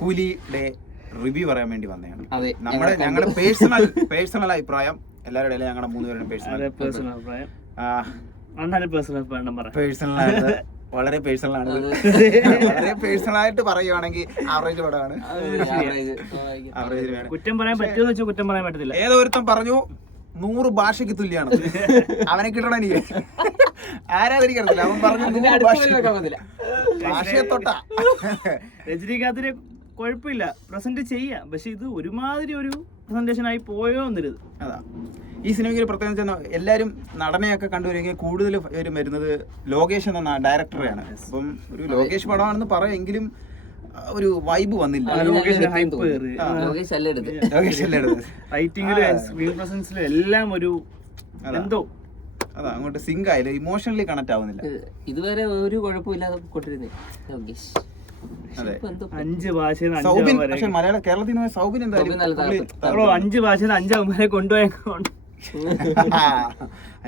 കൂലിയുടെ review പറയാൻ വേണ്ടി വന്നതാണ്. അതെ, ഞങ്ങളുടെ പേഴ്സണൽ അഭിപ്രായം എല്ലാവരുടെ ഞങ്ങളുടെ 3 പേരുടെ പേഴ്സണൽ അഭിപ്രായം പേഴ്സണലായിട്ട് വളരെ പേഴ്സണലാണ്. വളരെ പേഴ്സണലായിട്ട് പറയുവാണെങ്കിൽ ആവറേജ് പടമാണ്. കുറ്റം പറയാൻ പറ്റുമെന്ന് വെച്ചാൽ കുറ്റം പറയാൻ പറ്റത്തില്ല. ഏതൊരുത്തം പറഞ്ഞു 100 ഭാഷയ്ക്ക് തുല്യാണ്, അവനെ കിട്ടണം എനിക്ക്. ആരാതിരിക്കത്തില്ല, അവൻ പറഞ്ഞു 100 ഭാഷയെ തൊട്ടാ. രജനീകാന്തിന് കുഴപ്പമില്ല, പ്രസന്റ് ചെയ്യാം, പക്ഷെ ഇത് ഒരുമാതിരി ഒരു പ്രസന്റേഷൻ ആയി പോയോ എന്നരുത്. അതാ ഈ സിനിമയ്ക്ക് പ്രത്യേകിച്ച് എല്ലാവരും നടനെയൊക്കെ കണ്ടുവരികയും കൂടുതൽ വരുന്നത് ലോകേഷ് എന്ന ഡയറക്ടറെയാണ്. അപ്പം ഒരു ലോകേഷ് പടമാണെന്ന് പറയാമെങ്കിലും ഒരു വൈബ് വന്നില്ല. പ്രസൻസിലും എല്ലാം ഒരു എന്തോ അതാ അങ്ങോട്ട് സിങ്ക് ആയില്ല, ഇമോഷണലി കണക്ട് ആവുന്നില്ല. ഇതുവരെ ഒരു കുഴപ്പമില്ലാതെ കൊണ്ടിരുന്നേ ലോകേഷ്. 5 ഭാഷയിൽ പക്ഷെ മലയാള കേരളത്തിൽ നിന്ന് സൗബിൻ എന്തായാലും 5 ഭാഷയിൽ 5 അവന്മാരെ കൊണ്ടുപോയത്.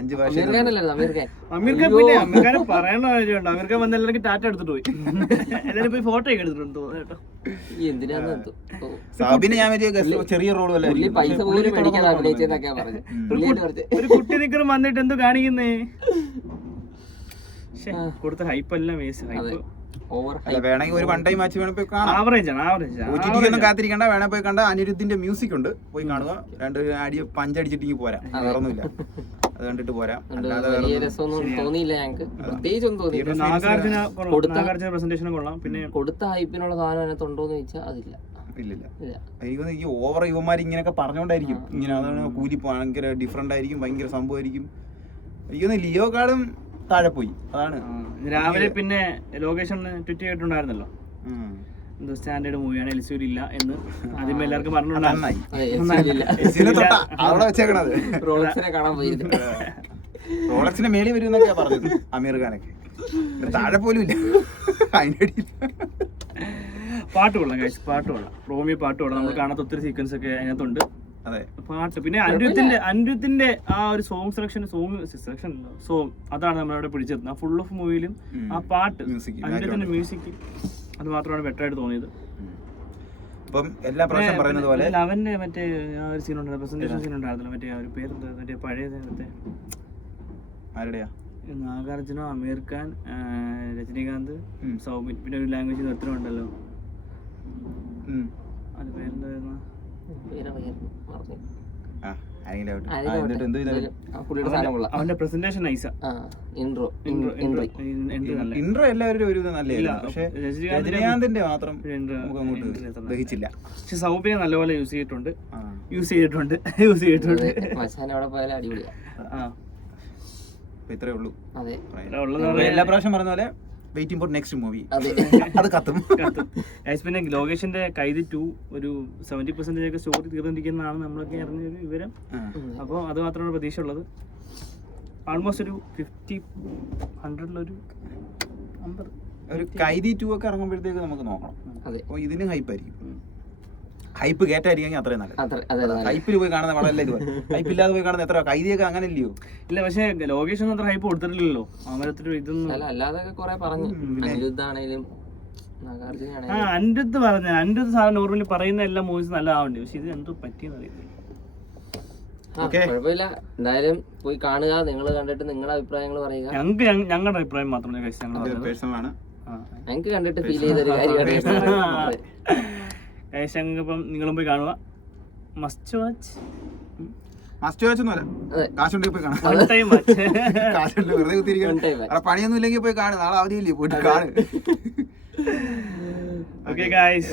5 ഭാഷ അമീർ ഖാൻ പറയണ കാര്യമുണ്ട്. അമീർ ഖാൻ വന്ന എല്ലാവർക്കും ടാറ്റ എടുത്തിട്ട് പോയി, എല്ലാവരും പോയി ഫോട്ടോ ഒക്കെ എടുത്തിട്ടുണ്ട് കേട്ടോ. സൗബിന് ഞാൻ ചെറിയ റോൾ ഒരു കുട്ടി നിക്കറും വന്നിട്ട് എന്തോ കാണിക്കുന്നേ. കൊടുത്ത ഹൈപ്പ് എല്ലാം വേസ്റ്റ്. ഹൈപ്പ് വേണമെങ്കിൽ ഒരു 1 ടൈം മാച്ച് വേണം പോയി കാണാം. ആവറേജ് ഒന്നും കാത്തിരിക്കണ്ട, വേണേ പോയി കണ്ട. അനിരുദ്ധിന്റെ മ്യൂസിക് ഉണ്ട്, പോയി കാണുക. 2 അടി പഞ്ചടിച്ചിട്ട് പോരാ, വേറൊന്നുമില്ല. അത് കണ്ടിട്ട് പോരാ. പ്രസന്റേഷൻ കൊള്ളാം. പിന്നെ കൊടുത്ത ഹൈപ്പിനുള്ള സാധനം അതിനകത്തുണ്ടോന്ന് ചോദിച്ചാൽ അതില്ല. ഇല്ലില്ല, എനിക്ക് ഓവർ ഇവന്മാർ ഇങ്ങനെയൊക്കെ പറഞ്ഞോണ്ടായിരിക്കും ഇങ്ങനെ. അതാണ് കൂലി ഭയങ്കര ഡിഫറെന്റ് ആയിരിക്കും, ഭയങ്കര സംഭവമായിരിക്കും. എനിക്കൊന്ന് ലിയോക്കാളും താഴെ പോയി. അതാണ് രാവിലെ പിന്നെ ലോകേഷൻ ട്വീറ്റ് ചെയ്തിട്ടുണ്ടായിരുന്നല്ലോ, എന്തോ സ്റ്റാൻഡേർഡ് മൂവിയാണ്, എൽസൂരി ഇല്ല എന്ന് ആദ്യമേ എല്ലാവർക്കും റോളക്സിന്റെ മേളിൽ വരും എന്നൊക്കെ പറഞ്ഞത് അമീർ ഖാനൊക്കെ. താഴെ പോലും ഇല്ല. പാട്ട് കൊള്ളാം കഴിച്ച്, പാട്ട് കൊള്ളാം. റോമിയോ പാട്ട് കൊള്ളാം. നമ്മൾ കാണാത്ത ഒത്തിരി സീക്വൻസ് ഒക്കെ അതിനകത്തുണ്ട്. അതെ, പാട്ട്. പിന്നെ അനിരുദ്ധിന്റെ ആ ഒരു സോങ് സെലക്ഷൻ അതാണ് നമ്മളവിടെ പിടിച്ചിരുന്നത്. ഫുൾ ഓഫ് മൂവിയിലും ആ പാട്ട്, അനിരുദ്ധിന്റെ മ്യൂസിക്, അത് മാത്രമാണ് ബെറ്റർ ആയിട്ട് തോന്നിയത്. അവന്റെ മറ്റേ ആ ഒരു സീൻ ഉണ്ടായിരുന്നു, പ്രസന്റേഷൻ സീൻ ഉണ്ടായിരുന്നല്ലോ, മറ്റേ ഒരു പേര് മറ്റേ പഴയ നേരത്തെ നാഗാർജുന, അമീർ ഖാൻ, രജനീകാന്ത്, സൗബിൻ, പിന്നെ ഒരു ലാംഗ്വേജ് നിർത്തണമുണ്ടല്ലോ, അത് പേരെന്തായിരുന്നു? അവന്റെ പ്രസന്റേഷൻ നൈസാ. ഇൻട്രോ എല്ലാവരും ഒരു നല്ല, പക്ഷേ രജനീകാന്തിന്റെ മാത്രം ദഹിച്ചില്ല. പക്ഷെ സൗബിനെ നല്ലപോലെ യൂസ് ചെയ്തിട്ടുണ്ട്. ഇത്രേ ഉള്ളൂ. എല്ലാ പ്രാവശ്യം പറഞ്ഞ പോലെ വെയിറ്റിംഗ് ഫോർ നെക്സ്റ്റ് മൂവി. അത് കത്തും. പിന്നെ ലോകേഷിന്റെ കൈദി 2 ഒരു 70% ഒക്കെ സ്റ്റോറി തീർന്നിരിക്കുന്നതാണ് നമ്മളൊക്കെ അറിഞ്ഞ ഒരു വിവരം. അപ്പോൾ അത് മാത്രമാണ് പ്രതീക്ഷ ഉള്ളത്. ആൾമോസ്റ്റ് ഒരു 50-100 ഒരു കൈദി 2 ഒക്കെ ഇറങ്ങുമ്പോഴത്തേക്ക് നമുക്ക് നോക്കണം. അപ്പോൾ ഇതിന് ഹൈപ്പായിരിക്കും. ഹൈപ്പ് കേട്ടായിരിക്കും അത്രയും നല്ലത്. ഹൈപ്പിൽ പോയി കാണുന്ന വളരെ ഇത്, ഹൈപ്പ് ഇല്ലാതെ പോയി കാണുന്ന എത്ര കൈദിയൊക്കെ അങ്ങനെ ഇല്ലയോ? ഇല്ല, പക്ഷേ ലോകേഷ് ഒന്നും അത്ര ഹൈപ്പ് കൊടുത്തിട്ടില്ലല്ലോ. അമരത്തിൽ ഇതൊന്നും അനിരുദ്ധ് പറഞ്ഞ അനിരുദ്ധ് സാധനം നോർമലി പറയുന്ന എല്ലാ മൂവീസും നല്ലതാവണ്ടേ, പക്ഷെ ഇത് എന്തോ പറ്റിയെന്ന് അറിയില്ല. കുഴപ്പമില്ല, എന്തായാലും പോയി കാണുക. നിങ്ങൾ കണ്ടിട്ട് നിങ്ങളുടെ അഭിപ്രായങ്ങൾ പറയുക. ഞങ്ങളുടെ അഭിപ്രായം മാത്രമേ ഞങ്ങൾക്ക് കണ്ടിട്ട് ഫീൽ ചെയ്തൊരു കാര്യമാണ്. ഇപ്പം നിങ്ങളും പോയി കാണുക. മസ്റ്റ് വാച്ച് ഒന്നുമല്ല, കാശുണ്ടെങ്കിൽ പോയി കാണാം. കാശുണ്ട്, വെറുതെ കുത്തിരിക്കാൻ പണിയൊന്നും ഇല്ലെങ്കിൽ പോയി കാണും. നാളെ അവധിയില്ലേ, പോയിട്ട് കാണും. Okay guys.